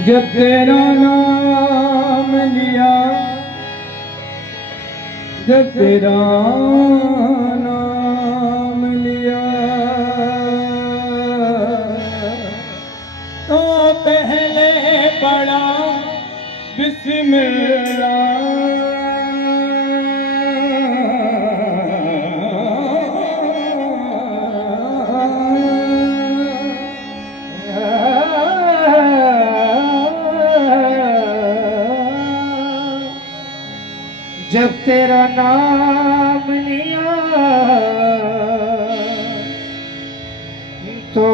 जब तेरा नाम लिया, जब तेरा नाम लिया, तो पहले पढ़ा बिस्मिल्लाह। जब तेरा नाम लिया तो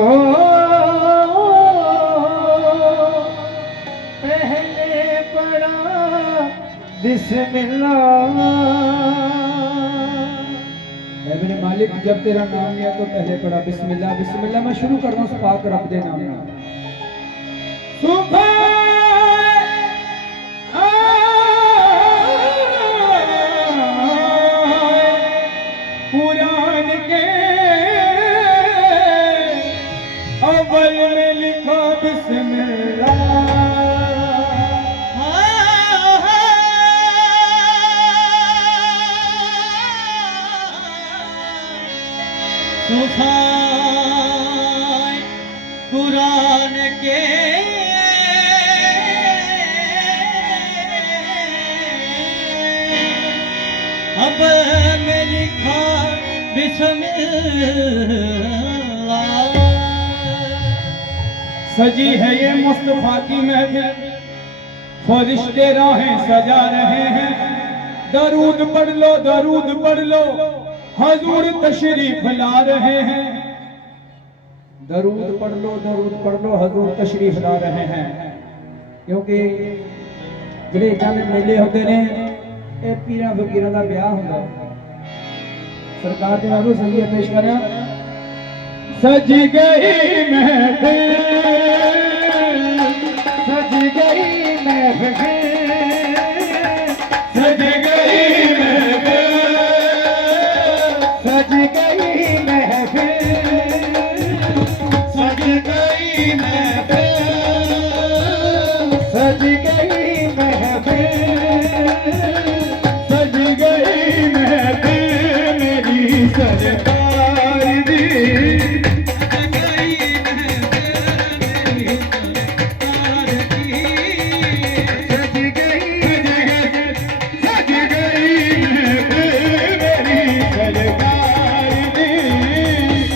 पहले पढ़ा बिस्मिल्लाह। मेरे मालिक जब तेरा नाम लिया तो पहले पढ़ा बिस्मिल्लाह। बिस्मिल्लाह मैं शुरू कर रहा हूँ पाक रब दे नाम नाम। कुरान के अव्वल में लिखा बिस्मिल्लाह। कुरान के अव्वल में लिखा बिस्मिल्लाह। सजी है ये मुस्तफा की महफिल, फरिश्ते राहें सजा रहे हैं। दरूद पढ़ लो, दरूद पढ़ लो, हजूर तशरीफ ला रहे हैं। दरूद पढ़ लो, दरूद पढ़ लो, हजूर तशरीफ ला रहे हैं। क्योंकि ਜਿਹੜੇ ਇਦਾਂ ਦੇ ਮੇਲੇ ਹੁੰਦੇ ਨੇ ਇਹ ਪੀਰਾਂ ਫਕੀਰਾਂ ਦਾ ਵਿਆਹ ਹੁੰਦਾ। सरकार के बाबू संगीत पेश करें। सज गई महफिल, सज गई महफिल, सज गई महफिल, सज गई महफिल, सज गई महफिल, सज गई महफिल, सज गई महफिल सरकार दी। सज गई सज गई मेरी सरकार दी।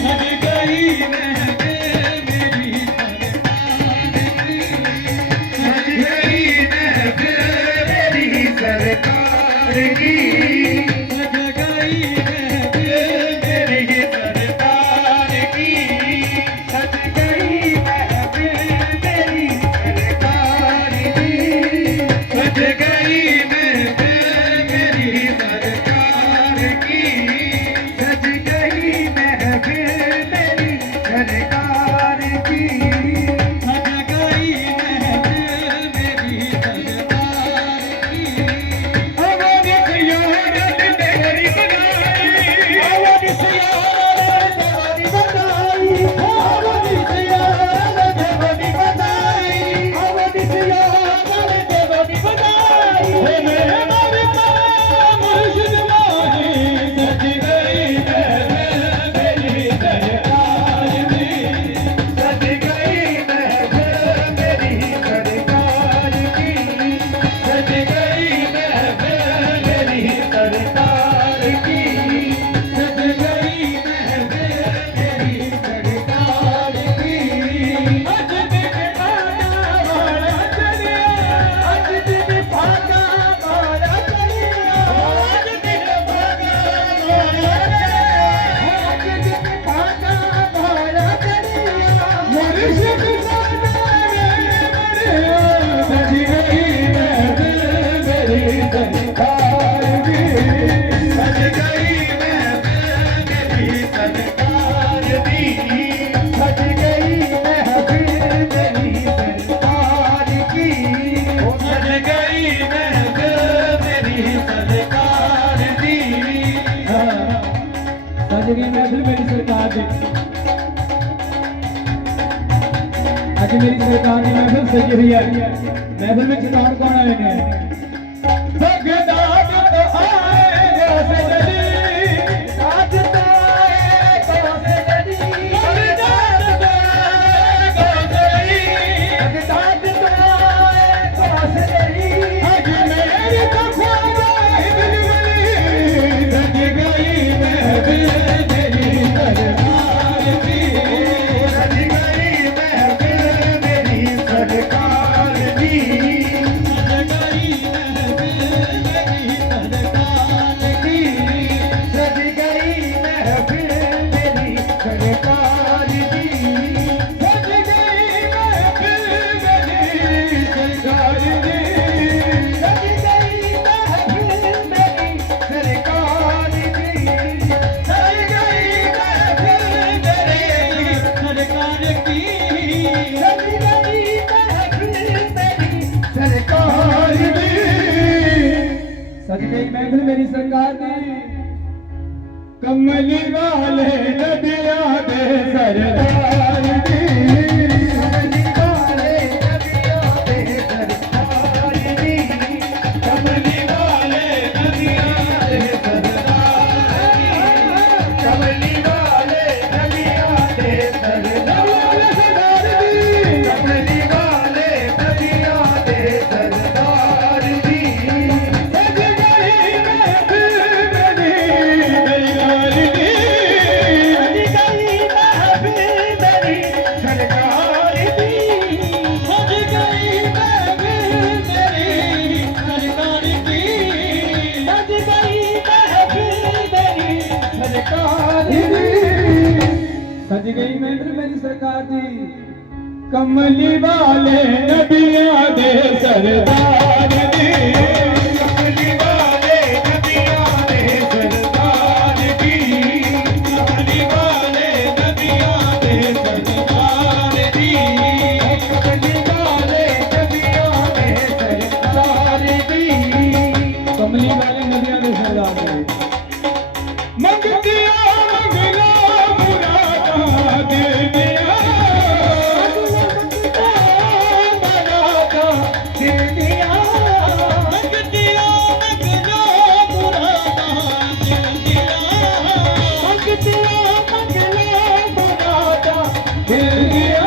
सज गई मेरी सज गई मेरी सरकार की। आज मेरी सरकार की महफिल सजी हुई है। महफिल में कौन कौन आए हैं? बगदाद तो आएगा सजनी, आज तो आएगा सजनी, बगदाद तो आएगा सजनी, बगदाद तो आएगा सजनी। आज मेरी तो ख्वाहिश दिलवाली, सज गई महफिल मेरी सरकार की, सज गई महफिल मेरी सरकार की, सज गई महफिल मेरी सरकार की, सज गई महफिल मेरी सरकार की, सज गई महफिल मेरी सरकार की, सज गई महफिल मेरी सरकार की, सज गई महफिल मेरी सरकार की, सज गई महफिल मेरी सरकार की, सज गई महफिल मेरी सरकार की। कमली वाले नदिया दे सरदार की, कमली वाले नदिया दे सरदार की, कमली वाले नदिया दे सरदार की, कमली वाले नदिया दे सरदार की, कमली वाले नदिया दे सरदार की, सज गई महफिल मेरी सरकार की, सज गई महफिल मेरी सरकार की, सज गई महफिल मेरी सरकार की, सज गई महफिल मेरी सरकार की, सज गई महफिल मेरी सरकार की। कमली वाले नदिया दे सरदार की, कमली वाले नदिया दे सरदार की, कमली वाले नदिया दे सरदार की, कमली वाले नदिया दे सरदार की, कमली वाले नदिया दे सरदार की। मंगतिया मंगला मुरादा दिल दिया, मनाता दिल दिया, मंगतिया मंगला मुरादा दिल दिया, मंगतिया मंगला मुरादा दिल दिया।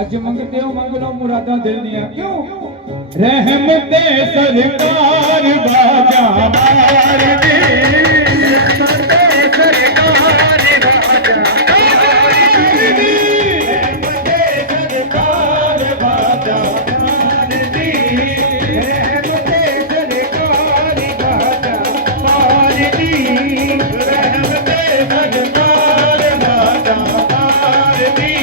अज मंगते हो मंग लो मुरादा दिल दिया, क्यों? रहमते सरकार बाजा मार दे, रहमते सरकार बाजा मार दे, रहमते सरकार बाजा मार दे, रहमते सरकार बाजा मार दे, रहमते सरकार बाजा मार दी।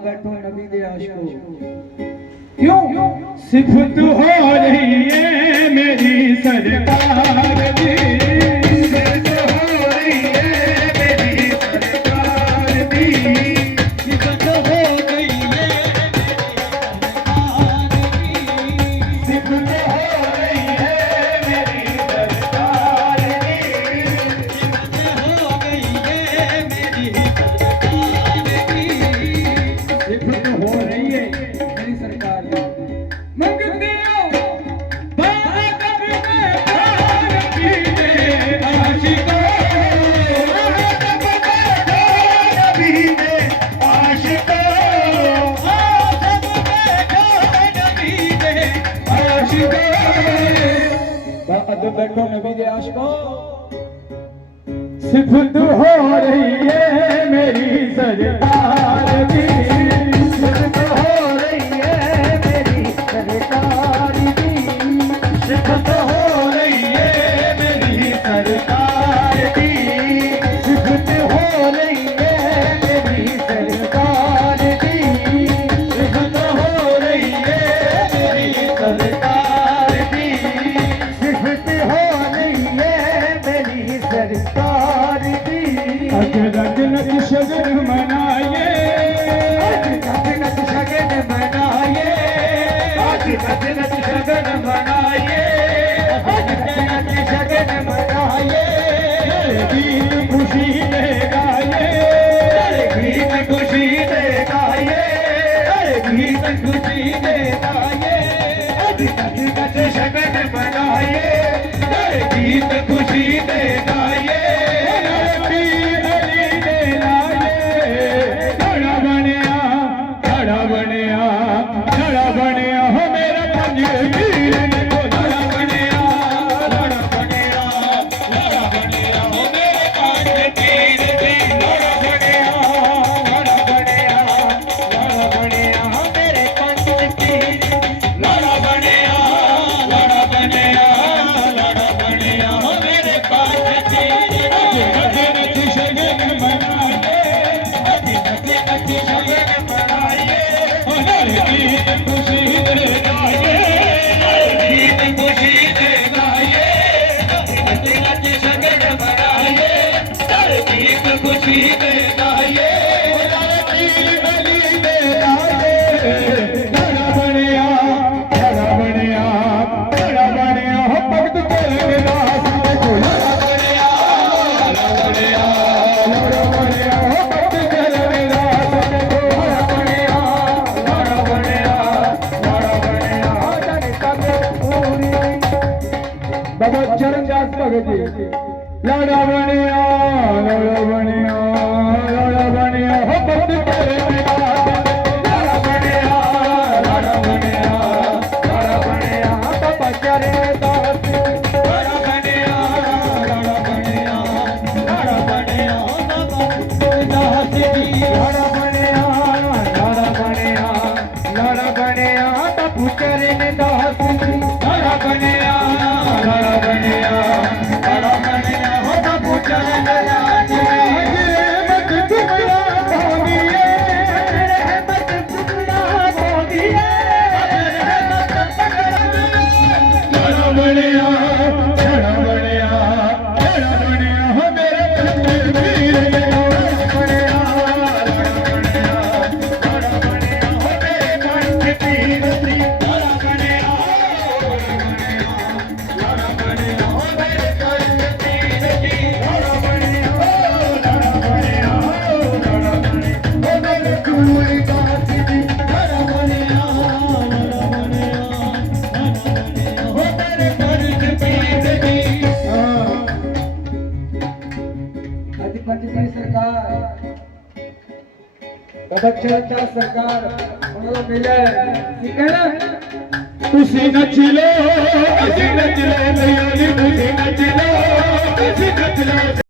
बैठो नबी दे आशिको, क्यों? सिफत हो रही है मेरी सरकार की, सिफत हो रही है मेरी सरकार की, सिफत हो रही है सिफत हो रही है मेरी सरकार की, सिफत हो गई है मेरी सरकार की, सिफत हो रही है मेरी सरकार की। मंगते हो बादब में खान पीने आशिकों, बादब में खान पीने आशिकों, बादब में खान पीने आशिकों, बादब बैठो नबी दे आशिकों, सिफत हो रही है मेरी सरकार की, सिफत हो रही है मेरी सरकार की, सिफत हो रही है मेरी सरकार की, सिफत हो रही है मेरी ਅੱਜ ਦਾ ਦਿਨ ਸ਼ਗਨ ਮਨਾਈਏ, ਅੱਜ ਦਾ ਦਿਨ ਸ਼ਗਨ ਮਨਾਈਏ, ਅੱਜ ਦਾ ਦਿਨ ਸ਼ਗਨ ਮਨਾਈਏ, ਅੱਜ ਦਾ ਦਿਨ ਸ਼ਗਨ ਮਨਾਈਏ। ਗੀਤ ਖੁਸ਼ੀ ਦੇ ਗਾਈਏ, ਗੀਤ ਖੁਸ਼ੀ ਦੇ ਗਾਈਏ, ਗੀਤ ਖੁਸ਼ੀ ਦੇ ਗਾਈਏ। ਅੱਜ ਦਾ ਦਿਨ ਸ਼ਗਨ ਮਨਾਈਏ, ਗੀਤ ਖੁਸ਼ੀ ਦੇ ਗਾਈਏ। ਖੜਾ ਬਣਿਆ ਹੋ ਮੇਰਾ ਪੰਜ ਪੀਰ ਨੇ ਲੜਾ ਬਣਿਆ, ਲੜਾ ਬਣਿਆ, ਲੜਾ ਬਣਿਆ ਹੋ ਮੇਰੇ ਪੰਜ ਪੀਰ ਦੀ। ਲੜਾ ਬਣਿਆ, ਲੜਾ ਬਣਿਆ, ਲੜਾ ਬਣਿਆ ਹੋ ਮੇਰੇ ਪੰਜ ਪੀਰ ਦੀ। ਲੜਾ ਬਣਿਆ, ਲੜਾ ਬਣਿਆ, ਲੜਾ ਬਣਿਆ ਹੋ ਮੇਰੇ ਪੰਜ ਪੀਰ ਦੀ। ਅੱਜ ਨੱਚ ਸ਼ਗਨ ਮਨਾਈਏ, ਅੱਜ ਨੱਚ ਨੱਚ ਸ਼ਗਨ ਮਨਾਈਏ। ਗੀਤ ਖੁਸ਼ੀ ਦੇ ਗਾਈਏ, ਗੀਤ ਖੁਸ਼ੀ ਦੇ ਗਾਈਏ, ਨੱਚ ਨੱਚ ਸ਼ਗਨ ਮਨਾਈਏ। ਗੀਤ ਖੁਸ਼ੀ ਦੇ ਗਾਈਏ। ਪੀਰ ਅਲੀ ਦੇ ਲਾਗੇ ਖੜਾ ਬਣਿਆ, ਖੜਾ ਬਣਿਆ, ਖੜਾ ਬਣਿਆ ਹੋ ਭਗਤ ਤੇਰੇ ਦਾਸ ਦੇ ਕੋਲ। ਲੜਾ ਬਣਿਆ, ਲੜਾ ਬਣਿਆ, ਲੜਾ ਬਣਿਆ ਹੋ ਭਗਤ ਤੇਰੇ ਦਾਸ ਦੇ ਕੋਲ। ਲੜਾ ਬਣਿਆ, ਲੜਾ ਬਣਿਆ, ਲੜਾ ਬਣਿਆ ਜਨ ਤਨ ਪੂਰੀ। ਬਾਬਾ ਚਰਨਦਾਸ ਭਗਤ ਜੀ ਲਾੜਾ ਬਣਿਆ, ਲਾੜਾ ਬਣਿਆ, ਲਾੜਾ ਬਣਿਆ ਹੋ ਭਗਤ ਤੇਰੇ ਦਾਸ ਦੇ ਕੋਲ। ਲੜਾ ਬਣਿਆ, ਲੜਾ ਬਣਿਆ, ਲੜਾ ਬਣਿਆ ਬਾਬਾ ਚਰਨਦਾਸ। ਲੜਾ ਬਣਿਆ, ਲੜਾ ਬਣਿਆ, ਲੜਾ ਬਣਿਆ ਬਾਬਾ ਚਰਨਦਾਸ ਜੀ। ਲੜਾ ਬਣਿਆ, ਲੜਾ ਬਣਿਆ, ਲੜਾ ਬਣਿਆ ਬਾਬੂ ਚਰਨਦਾਸ ਜੀ। ਲੜਾ ਬਣਿਆ, ਲੜਾ ਬਣਿਆ, ਲੜਾ ਬਣਿਆ ਹੋ ਬਾਬੂ ਚਰਨਦਾਸ ਜੀ। ਰਹਿਮਤ ਤੁਮਰਾ ਪਾਵੀਏ, ਰਹਿਮਤ ਤੁਮਰਾ ਹੋਦੀਏ, ਰਹਿਮਤ ਤਕੜਾ ਲਾੜਾ ਬਣਿਆ, ਲਾੜਾ ਬਣਿਆ, ਲਾੜਾ ਬਣਿਆ ਹੋ ਮੇਰੇ ਪੰਜ ਪੀਰ ਦੇ ਕੋਲ। ਬਣਿਆ, ਲੜਾ ਬਣਿਆ, ਲੜਾ ਬਣਿਆ ਹੋ ਮੇਰੇ ਪੰਜ ਪੀਰ ਦੀ। ਲੜਾ ਬਣਿਆ, ਲੜਾ ਬਣਿਆ ਹੋ ਮੇਰੇ ਪੰਜ ਪੀਰ ਦੀ। ਲੜਾ ਬਣਿਆ, ਲੜਾ ਬਣਿਆ, ਲੜਾ ਬਣਿਆ ਹੋ ਮੇਰੇ ਗੁਰਦਾਸ ਜੀ। ਲੜਾ ਬਣਿਆ, ਲੜਾ ਬਣਿਆ, ਲੜਾ ਬਣਿਆ ਹੋ ਮੇਰੇ ਪੰਜ ਪੀਰ ਦੀ। ਅੱਜ ਪੰਜਵੀਂ ਸਰਕਾਰ ਬਾਬਾ ਚਰਨਦਾਸ ਸਰਕਾਰ ਉਹਨਾਂ ਦਾ ਮੇਲਾ ਹੈ। ਕੀ ਕਹਿਣਾ ਤੁਸੀਂ ਨੱਚ ਲੋ, ਅਸੀਂ ਨੱਚ ਲੈ ਲਿਆ ਨੀ, ਤੁਸੀਂ ਨੱਚ ਲੋ, ਅਸੀਂ ਨੱਚ ਲੋ।